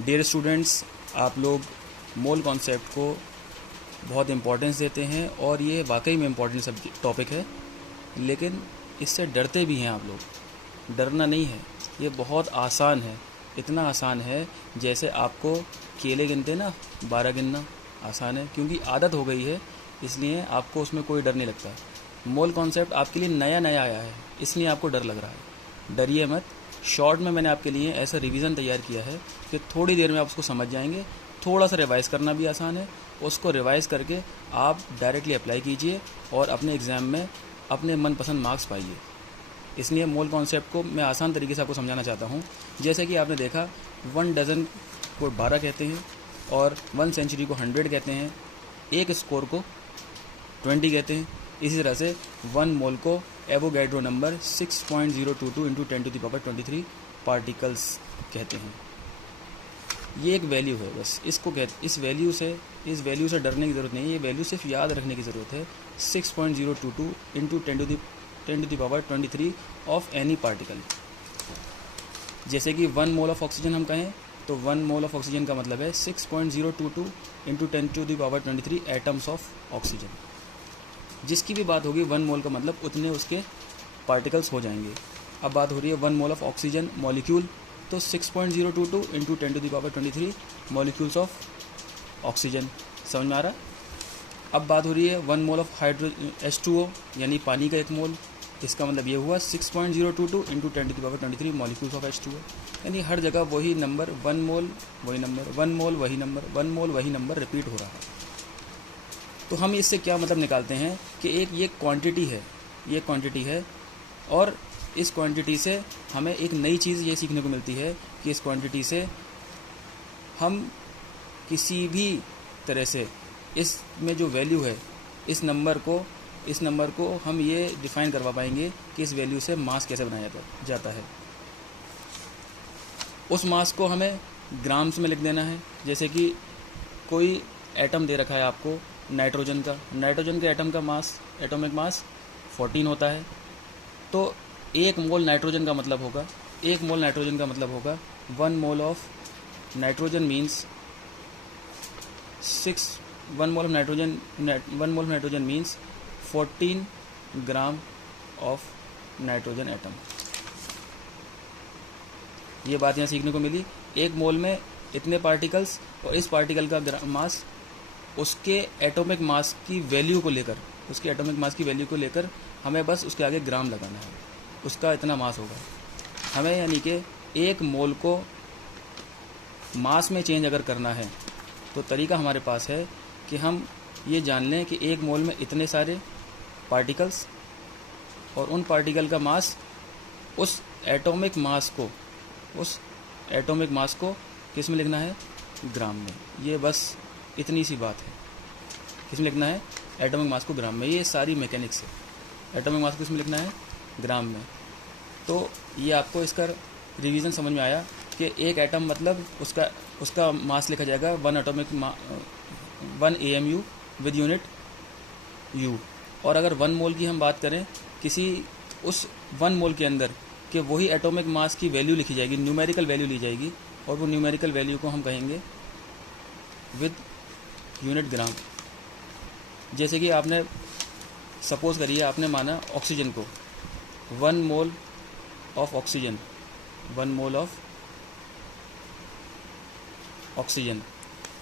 Dear students, आप लोग mole concept को बहुत इम्पोर्टेंस देते हैं और ये वाकई में इम्पोर्टेंट सब्जेक्ट टॉपिक है, लेकिन इससे डरते भी हैं आप लोग। डरना नहीं है, ये बहुत आसान है। इतना आसान है जैसे आपको केले गिनते ना 12 गिनना आसान है, क्योंकि आदत हो गई है, इसलिए आपको उसमें कोई डर नहीं लगता। मोल कॉन्सेप्ट आपके लिए नया नया आया है, इसलिए आपको डर लग रहा है। डरिए मत। शॉर्ट में मैंने आपके लिए ऐसा रिवीजन तैयार किया है कि थोड़ी देर में आप उसको समझ जाएंगे। थोड़ा सा रिवाइज़ करना भी आसान है, उसको रिवाइज़ करके आप डायरेक्टली अप्लाई कीजिए और अपने एग्ज़ाम में अपने मनपसंद मार्क्स पाइए। इसलिए मोल कॉन्सेप्ट को मैं आसान तरीके से आपको समझाना चाहता हूँ। जैसे कि आपने देखा 1 डज़न को 12 कहते हैं और 1 सेंचुरी को 100 कहते हैं, एक स्कोर को 20 कहते हैं। इसी तरह से 1 मोल को एवोगैड्रो नंबर 6.022 इंटू 10⁻23 पार्टिकल्स कहते हैं। ये एक वैल्यू है, बस इसको इस वैल्यू से डरने की ज़रूरत नहीं है। ये वैल्यू सिर्फ याद रखने की ज़रूरत है। 6.022 इंटू 10⁻23 ऑफ एनी पार्टिकल। जैसे कि 1 मोल ऑफ ऑक्सीजन हम कहें तो 1 मोल ऑफ ऑक्सीजन का मतलब है 6.022 इंटू 10⁻23 एटम्स ऑफ ऑक्सीजन। जिसकी भी बात होगी 1 मोल का मतलब उतने उसके पार्टिकल्स हो जाएंगे। अब बात हो रही है 1 मोल ऑफ ऑक्सीजन मॉलिक्यूल, तो 6.022 इंटू 10⁻23 मॉलिक्यूल्स ऑफ ऑक्सीजन। समझ में आ रहा? अब बात हो रही है 1 मोल ऑफ H2O यानी पानी का 1 मोल। इसका मतलब ये हुआ 6.022 इंटू 10⁻23 मॉलिक्यूल्स ऑफ H2O। यानी हर जगह वही नंबर, 1 मोल वही नंबर, 1 मोल वही नंबर, 1 मोल वही नंबर रिपीट हो रहा है। तो हम इससे क्या मतलब निकालते हैं कि ये क्वांटिटी है और इस क्वांटिटी से हमें एक नई चीज़ ये सीखने को मिलती है कि इस क्वांटिटी से हम किसी भी तरह से इसमें जो वैल्यू है इस नंबर को हम ये डिफाइन करवा पाएंगे कि इस वैल्यू से मास कैसे बनाया जाता है। उस मास को हमें ग्राम्स में लिख देना है। जैसे कि कोई एटम दे रखा है आपको नाइट्रोजन के एटम का मास, एटॉमिक मास 14 होता है। तो 1 मोल नाइट्रोजन का मतलब होगा 1 mole of nitrogen means 1 mole of nitrogen means 14 gram of nitrogen atom. ये बात यहाँ सीखने को मिली। 1 मोल में इतने पार्टिकल्स और इस पार्टिकल का मास उसके एटॉमिक मास की वैल्यू को लेकर हमें बस उसके आगे ग्राम लगाना है, उसका इतना मास होगा हमें। यानी कि 1 मोल को मास में चेंज अगर करना है तो तरीका हमारे पास है कि हम ये जान लें कि 1 मोल में इतने सारे पार्टिकल्स और उन पार्टिकल का मास उस एटॉमिक मास को किस में लिखना है? ग्राम में। ये बस इतनी सी बात है। किस में लिखना है? एटॉमिक मास को ग्राम में। ये सारी मैकेनिक्स है। एटॉमिक मास को किस में लिखना है? ग्राम में। तो ये आपको इसका रिवीजन समझ में आया कि एक एटम मतलब उसका मास लिखा जाएगा 1 AMU विद यूनिट U। और अगर 1 मोल की हम बात करें उस 1 मोल के अंदर कि वही एटॉमिक मास की वैल्यू लिखी जाएगी, न्यूमेरिकल वैल्यू ली जाएगी और वो न्यूमेरिकल वैल्यू को हम कहेंगे विद यूनिट ग्राम। जैसे कि आपने सपोज करिए आपने माना ऑक्सीजन को 1 mole of oxygen, 1 mole of oxygen.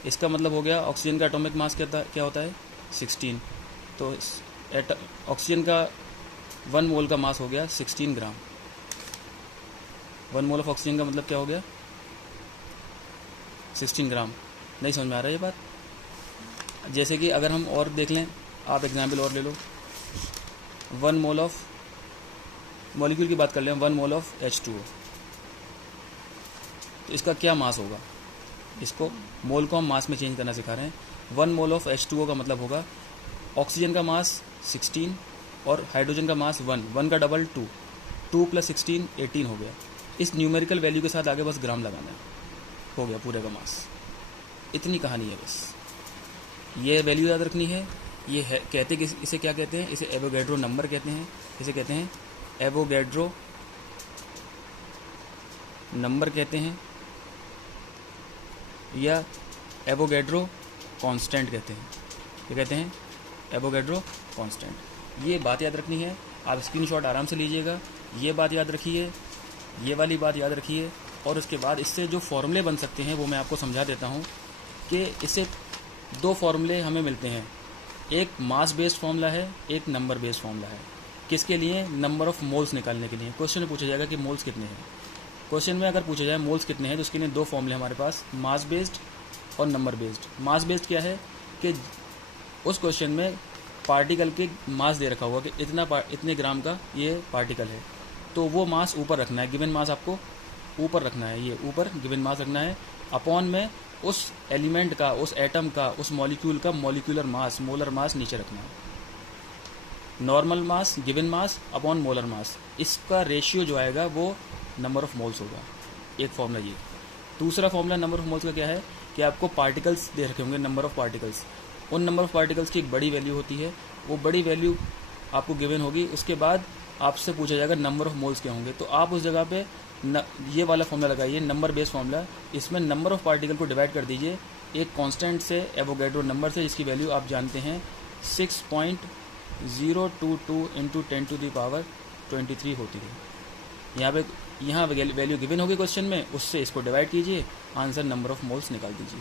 इसका मतलब हो गया ऑक्सीजन का एटॉमिक मास क्या होता है? 16। तो ऑक्सीजन का 1 मोल का मास हो गया 16 ग्राम। 1 मोल ऑफ ऑक्सीजन का मतलब क्या हो गया? 16 ग्राम। नहीं समझ में आ रहा है ये बात? जैसे कि अगर हम और देख लें, आप एग्जाम्पल और ले लो। 1 मोल ऑफ मॉलिक्यूल की बात कर लें, 1 मोल ऑफ H2O। तो इसका क्या मास होगा? इसको मोल को हम मास में चेंज करना सिखा रहे हैं। 1 मोल ऑफ H2O का मतलब होगा ऑक्सीजन का मास 16 और हाइड्रोजन का मास 1 का डबल 2 + 16 18 हो गया। इस न्यूमेरिकल वैल्यू के साथ आगे बस ग्राम लगाना है, हो गया पूरे का मास। इतनी कहानी है बस। ये वैल्यू याद रखनी है। ये है इसे क्या कहते हैं? इसे एवोगैड्रो नंबर कहते हैं। इसे कहते हैं एवोगैड्रो नंबर कहते हैं। या एवोगैड्रो कांस्टेंट कहते हैं। क्या कहते हैं? Avogadro constant. ये बात याद रखनी है, आप स्क्रीनशॉट आराम से लीजिएगा। ये बात याद रखिए, ये वाली बात याद रखिए। और उसके बाद इससे जो फॉर्मूले बन सकते हैं वो मैं आपको समझा देता हूँ कि इससे 2 फॉर्मूले हमें मिलते हैं। एक मास बेस्ड फॉर्मूला है, एक नंबर बेस्ड फॉर्मूला है। किसके लिए? नंबर ऑफ मोल्स निकालने के लिए। क्वेश्चन में पूछा जाएगा कि मोल्स कितने हैं। क्वेश्चन में अगर पूछा जाए मोल्स कितने हैं तो उसके लिए 2 फॉर्मूले हमारे पास, मास बेस्ड और नंबर बेस्ड। मास बेस्ड क्या है कि उस क्वेश्चन में पार्टिकल के मास दे रखा होगा कि इतने ग्राम का ये पार्टिकल है, तो वो मास ऊपर रखना है, गिवन मास आपको ऊपर रखना है, ये ऊपर गिवन मास रखना है। अपॉन में उस एलिमेंट का, उस एटम का, उस मॉलिक्यूल का मॉलिक्यूलर मास, मोलर मास नीचे रखना है। Normal mass given mass upon molar mass, इसका रेशियो जो आएगा वो नंबर ऑफ मोल्स होगा। एक फॉर्मूला ये। दूसरा फॉर्मूला नंबर ऑफ मोल्स का क्या है कि आपको पार्टिकल्स दे रखे होंगे, नंबर ऑफ पार्टिकल्स। उन नंबर ऑफ पार्टिकल्स की एक बड़ी वैल्यू होती है, वो बड़ी वैल्यू आपको गिवन होगी। उसके बाद आपसे पूछा जाएगा नंबर ऑफ मोल्स क्या होंगे, तो आप उस जगह पे ये वाला फॉर्मूला लगाइए, नंबर बेस्ड फॉर्मूला। इसमें नंबर ऑफ पार्टिकल को डिवाइड कर दीजिए एक कांस्टेंट से, एवोगैड्रो नंबर से, जिसकी वैल्यू आप जानते हैं 6.022 इंटू 10⁻23 होती है। यहाँ वैल्यू गिवन होगी क्वेश्चन में, उससे इसको डिवाइड कीजिए, आंसर नंबर ऑफ मोल्स निकाल दीजिए।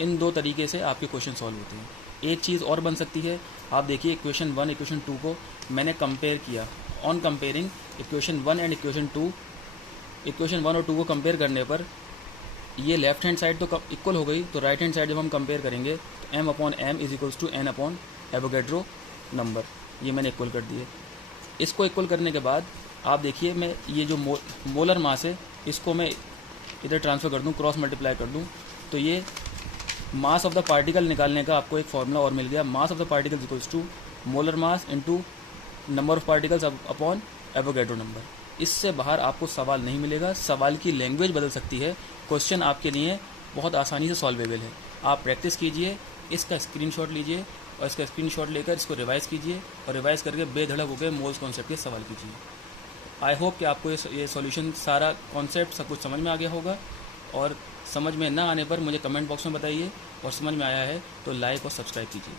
इन 2 तरीके से आपके क्वेश्चन सॉल्व होते हैं। एक चीज़ और बन सकती है, आप देखिए इक्वेशन 1 इक्वेशन 2 को मैंने कंपेयर किया। On comparing equation 1 and equation 2, equation 1 और 2 को कंपेयर करने पर ये लेफ्ट हैंड साइड तो इक्वल हो गई, तो राइट हैंड साइड जब हम कंपेयर करेंगे तो m/m is equals to n/ Avogadro number, ये मैंने इक्वल कर दिए। इसको इक्वल करने के बाद आप देखिए, मैं ये जो मोलर मास है इसको मैं इधर ट्रांसफ़र कर दूँ, क्रॉस मल्टीप्लाई कर दूँ, तो ये मास ऑफ द पार्टिकल निकालने का आपको एक फॉर्मूला और मिल गया। Mass of the particle equals to molar mass into number of particles upon Avogadro number. इससे बाहर आपको सवाल नहीं मिलेगा। सवाल की लैंग्वेज बदल सकती है, क्वेश्चन आपके लिए बहुत आसानी से सॉल्वेबल है। आप प्रैक्टिस कीजिए, इसका स्क्रीनशॉट लीजिए और इसका स्क्रीनशॉट लेकर इसको रिवाइज़ कीजिए और रिवाइज़ करके बेधड़क होकर मोल्स कॉन्सेप्ट के सवाल कीजिए। आई होप कि आपको ये सॉल्यूशन, सारा कॉन्सेप्ट सब कुछ समझ में आ गया होगा। और समझ में ना आने पर मुझे कमेंट बॉक्स में बताइए, और समझ में आया है तो लाइक और सब्सक्राइब कीजिए।